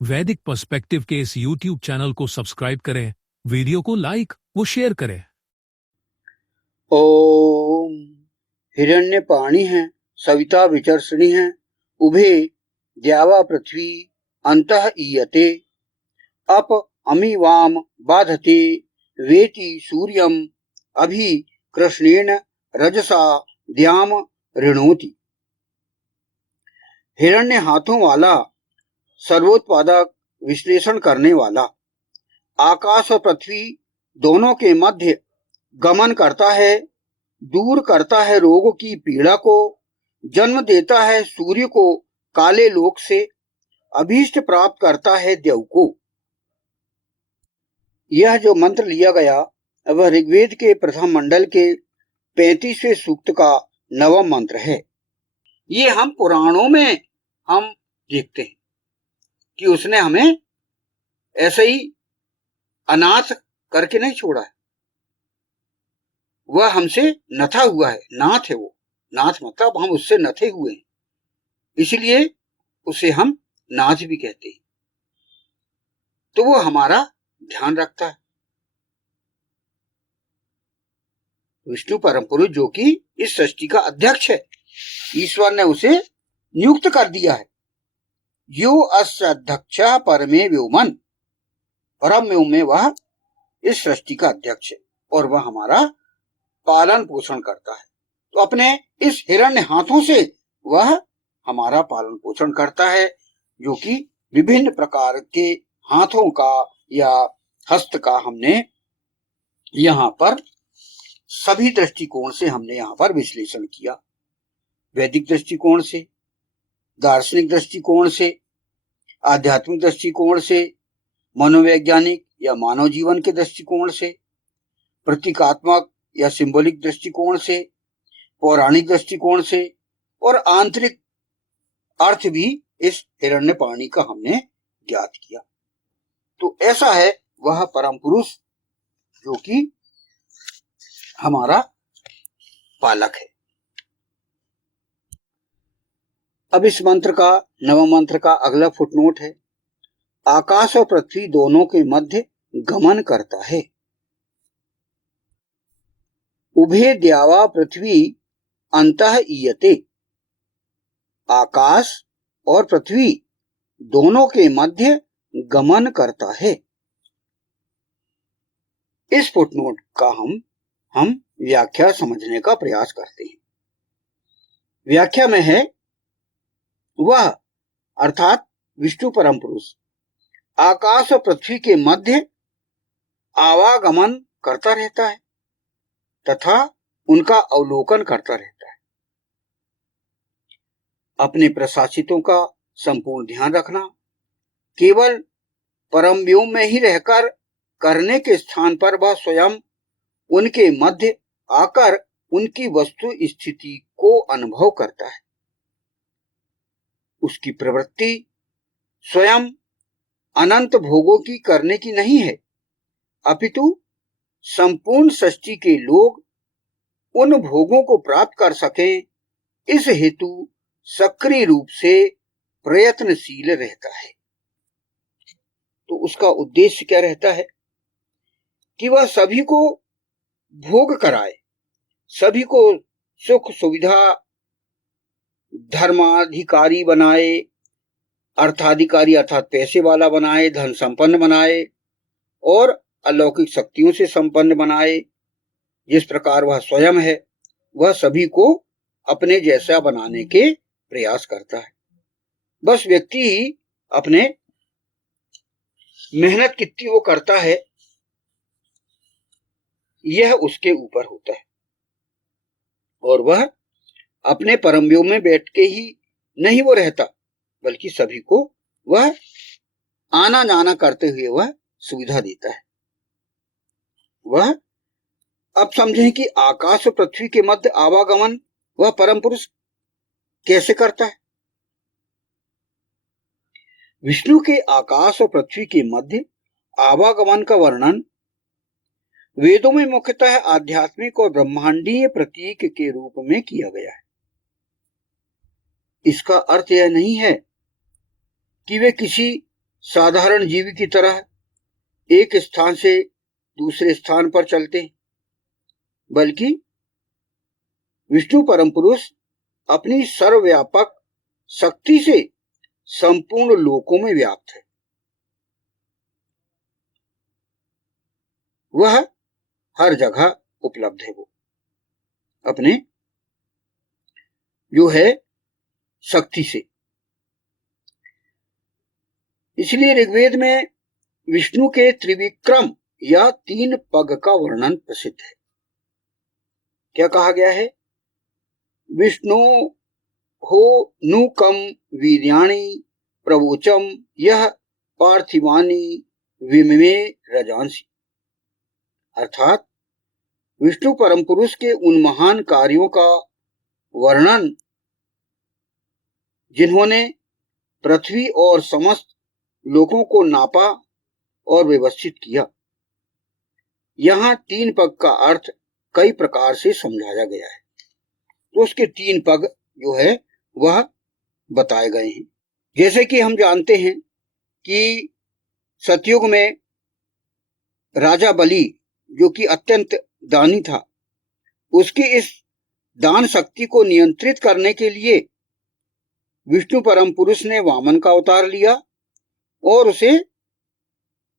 वैदिक पर्सपेक्टिव के इस YouTube चैनल को सब्सक्राइब करें, वीडियो को लाइक व शेयर करें। ओम हिरण्यपाणि हैं सविता विचर्षणि हैं उभे द्यावा पृथ्वी अंतः ईयते अप अमिवाम बाधते वेति सूर्यम अभि कृष्णेन रजसा द्याम ऋणोति। हिरण्य हाथों वाला, सर्वोत्पादक, विश्लेषण करने वाला, आकाश और पृथ्वी दोनों के मध्य गमन करता है, दूर करता है रोग की पीड़ा को, जन्म देता है सूर्य को काले लोक से, अभीष्ट प्राप्त करता है देव को। यह जो मंत्र लिया गया वह ऋग्वेद के प्रथम मंडल के 35वें सूक्त का 9वां मंत्र है। ये हम पुराणों में हम देखते हैं कि उसने हमें ऐसे ही अनाथ करके नहीं छोड़ा है, वह हमसे नथा हुआ है, नाथ है वो। नाथ मतलब हम उससे नथे हुए हैं, इसलिए उसे हम नाथ भी कहते हैं। तो वो हमारा ध्यान रखता है। विष्णु परम पुरुष जो कि इस सृष्टि का अध्यक्ष है, ईश्वर ने उसे नियुक्त कर दिया है। यो अस्य अध्यक्ष परमे व्योमन, परम व्योम में वह इस सृष्टि का अध्यक्ष है और वह हमारा पालन पोषण करता है। तो अपने इस हिरण्य हाथों से वह हमारा पालन पोषण करता है, जो कि विभिन्न प्रकार के हाथों का या हस्त का हमने यहाँ पर सभी दृष्टिकोण से हमने यहाँ पर विश्लेषण किया। वैदिक दृष्टिकोण से, दार्शनिक दृष्टिकोण से, आध्यात्मिक दृष्टिकोण से, मनोवैज्ञानिक या मानव जीवन के दृष्टिकोण से, प्रतीकात्मक या सिंबॉलिक दृष्टिकोण से, पौराणिक दृष्टिकोण से और आंतरिक अर्थ भी इस हिरण्यपाणि का हमने ज्ञात किया। तो ऐसा है वह परम पुरुष जो कि हमारा पालक है। अब इस मंत्र का, नवम मंत्र का अगला फुटनोट है, आकाश और पृथ्वी दोनों के मध्य गमन करता है। उभे द्यावा पृथ्वी अंतः ईयते। आकाश और पृथ्वी दोनों के मध्य गमन करता है। इस फुटनोट का हम व्याख्या समझने का प्रयास करते हैं। व्याख्या में है, वह अर्थात विष्णु परम पुरुष आकाश और पृथ्वी के मध्य आवागमन करता रहता है तथा उनका अवलोकन करता रहता है। अपने प्रशासितों का संपूर्ण ध्यान रखना, केवल परम व्योम में ही रहकर करने के स्थान पर वह स्वयं उनके मध्य आकर उनकी वस्तु स्थिति को अनुभव करता है। उसकी प्रवृत्ति स्वयं अनंत भोगों की करने की नहीं है, अपितु संपूर्ण सृष्टि के लोग उन भोगों को प्राप्त कर सकें, इस हेतु सक्रिय रूप से प्रयत्नशील रहता है। तो उसका उद्देश्य क्या रहता है कि वह सभी को भोग कराए, सभी को सुख सुविधा धर्माधिकारी बनाए, अर्थाधिकारी अर्थात पैसे वाला बनाए, धन संपन्न बनाए और अलौकिक शक्तियों से संपन्न बनाए। जिस प्रकार वह स्वयं है, वह सभी को अपने जैसा बनाने के प्रयास करता है। बस व्यक्ति ही अपने मेहनत कितनी वो करता है, यह उसके ऊपर होता है। और वह अपने परम व्योम में बैठ के ही नहीं वो रहता, बल्कि सभी को वह आना जाना करते हुए वह सुविधा देता है। वह, अब समझें कि आकाश और पृथ्वी के मध्य आवागमन वह परम पुरुष कैसे करता है। विष्णु के आकाश और पृथ्वी के मध्य आवागमन का वर्णन वेदों में मुख्यतः आध्यात्मिक और ब्रह्मांडीय प्रतीक के रूप में किया गया है। इसका अर्थ यह नहीं है कि वे किसी साधारण जीव की तरह एक स्थान से दूसरे स्थान पर चलते हैं, बल्कि विष्णु परम पुरुष अपनी सर्वव्यापक शक्ति से संपूर्ण लोकों में व्याप्त है। वह हर जगह उपलब्ध है। वो अपने जो है शक्ति से। इसलिए ऋग्वेद में विष्णु के त्रिविक्रम या 3 पग का वर्णन प्रसिद्ध है। क्या कहा गया है? विष्णु हो नुकम वीर्याणि प्रवोचम यह पार्थिवानि विममे रजांसी। अर्थात विष्णु परम पुरुष के उन महान कार्यों का वर्णन जिन्होंने पृथ्वी और समस्त लोकों को नापा और व्यवस्थित किया। यहाँ 3 पग का अर्थ कई प्रकार से समझाया गया है, तो उसके 3 पग जो है वह बताए गए हैं। जैसे कि हम जानते हैं कि सतयुग में राजा बलि जो कि अत्यंत दानी था, उसकी इस दान शक्ति को नियंत्रित करने के लिए विष्णु परम पुरुष ने वामन का अवतार लिया और उसे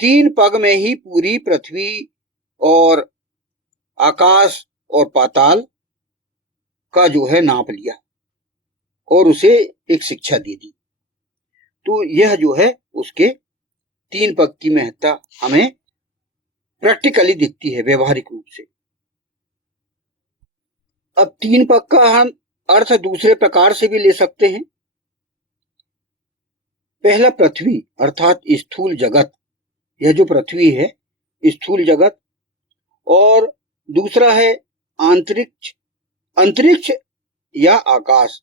3 पग में ही पूरी पृथ्वी और आकाश और पाताल का जो है नाप लिया और उसे एक शिक्षा दे दी। तो यह जो है उसके 3 पग की महत्ता हमें प्रैक्टिकली दिखती है, व्यवहारिक रूप से। अब 3 पग का हम अर्थ दूसरे प्रकार से भी ले सकते हैं। पहला पृथ्वी अर्थात स्थूल जगत, यह जो पृथ्वी है स्थूल जगत, और दूसरा है अंतरिक्ष, अंतरिक्ष या आकाश,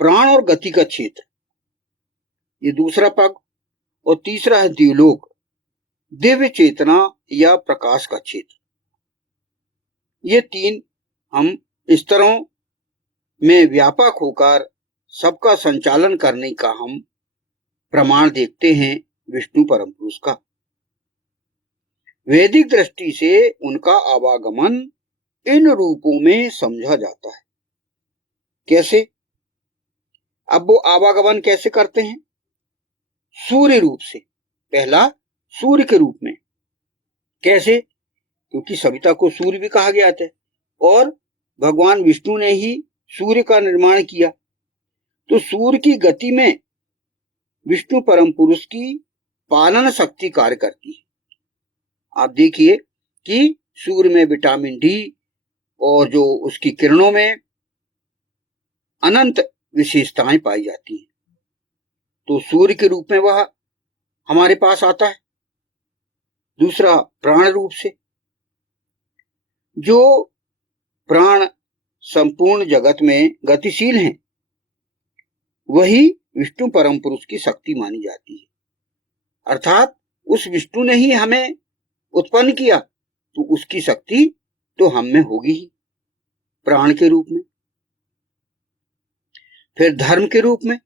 प्राण और गति का क्षेत्र, ये दूसरा पग। और तीसरा है द्युलोक, दिव्य चेतना या प्रकाश का क्षेत्र। ये 3 हम स्तरों में व्यापक होकर सबका संचालन करने का हम प्रमाण देखते हैं विष्णु परम पुरुष का। वैदिक दृष्टि से उनका आवागमन इन रूपों में समझा जाता है। कैसे? अब वो आवागमन कैसे करते हैं? सूर्य रूप से। पहला सूर्य के रूप में। कैसे? क्योंकि सविता को सूर्य भी कहा गया था और भगवान विष्णु ने ही सूर्य का निर्माण किया, तो सूर्य की गति में विष्णु परम पुरुष की पालन शक्ति कार्य करती है। आप देखिए कि सूर्य में विटामिन डी और जो उसकी किरणों में अनंत विशेषताएं पाई जाती हैं, तो सूर्य के रूप में वह हमारे पास आता है। दूसरा प्राण रूप से, जो प्राण संपूर्ण जगत में गतिशील हैं, वही विष्णु परम पुरुष की शक्ति मानी जाती है। अर्थात उस विष्णु ने ही हमें उत्पन्न किया, तो उसकी शक्ति तो हम में होगी ही प्राण के रूप में। फिर धर्म के रूप में,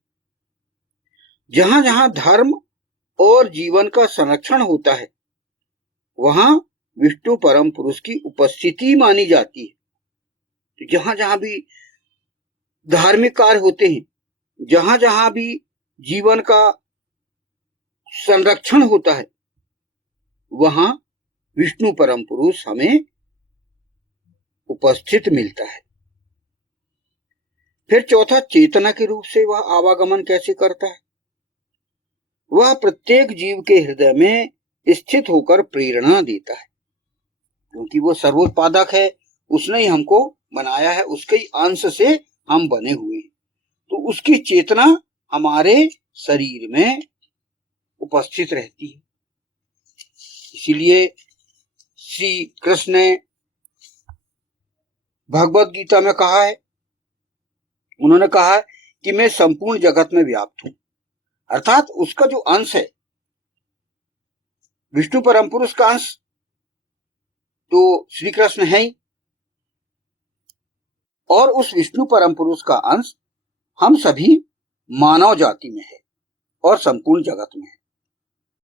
जहां जहां धर्म और जीवन का संरक्षण होता है, वहां विष्णु परम पुरुष की उपस्थिति मानी जाती है। तो जहां जहां भी धार्मिक कार्य होते हैं, जहां जहां भी जीवन का संरक्षण होता है, वहां विष्णु परम पुरुष हमें उपस्थित मिलता है। फिर चौथा, चेतना के रूप से वह आवागमन कैसे करता है? वह प्रत्येक जीव के हृदय में स्थित होकर प्रेरणा देता है, क्योंकि वो सर्वोत्पादक है, उसने ही हमको बनाया है, उसके ही अंश से हम बने हुए हैं, तो उसकी चेतना हमारे शरीर में उपस्थित रहती है। इसीलिए श्री कृष्ण ने भगवत गीता में कहा है, उन्होंने कहा है कि मैं संपूर्ण जगत में व्याप्त हूं। अर्थात उसका जो अंश है, विष्णु परम पुरुष का अंश तो श्री कृष्ण है ही, और उस विष्णु परम पुरुष का अंश हम सभी मानव जाति में है और संपूर्ण जगत में है।